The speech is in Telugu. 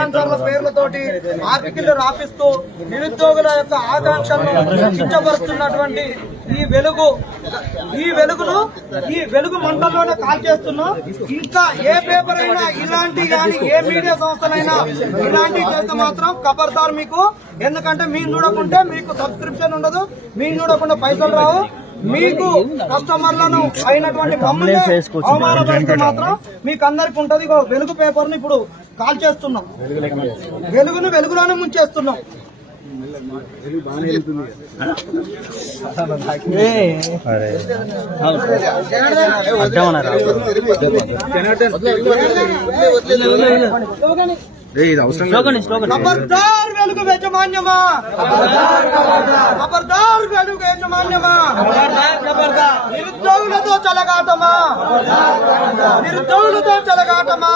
ఇన్ఫ్లుయెన్సర్ల పేర్లతోటి ఆర్టికల్ రాపిస్తూ నిరుద్యోగుల యొక్క ఆకాంక్షలను కించపరుస్తున్నటువంటి ఈ వెలుగు మంటల్లోనే కాల్ చేస్తున్నాం. ఇంకా ఏ పేపర్ అయినా ఇలాంటి కానీ ఏ మీడియా సంస్థలైనా ఇలాంటివి చేస్తే మాత్రం ఖబర్దార్ మీకు. ఎందుకంటే మీరు చూడకుంటే మీకు సబ్స్క్రిప్షన్ ఉండదు, మీరు చూడకుండా పైసలు రావు. మీకు కస్టమర్లను అయినటువంటి మమ్మల్ని అవమానపరిస్తే మాత్రం మీకు అందరికి ఉంటది. వెలుగు పేపర్ ను ఇప్పుడు కాల్ చేస్తున్నాం, వెలుగులోనే ముంచేస్తున్నాం. ఖబర్దార్ వెలుగు యాజమాన్యమా, ఖబర్దార్ వెలుగు యాజమాన్యమా, నిరుద్యోగులతో చెలగాటమా, నిరుద్యోగులతో చెలగాటమా.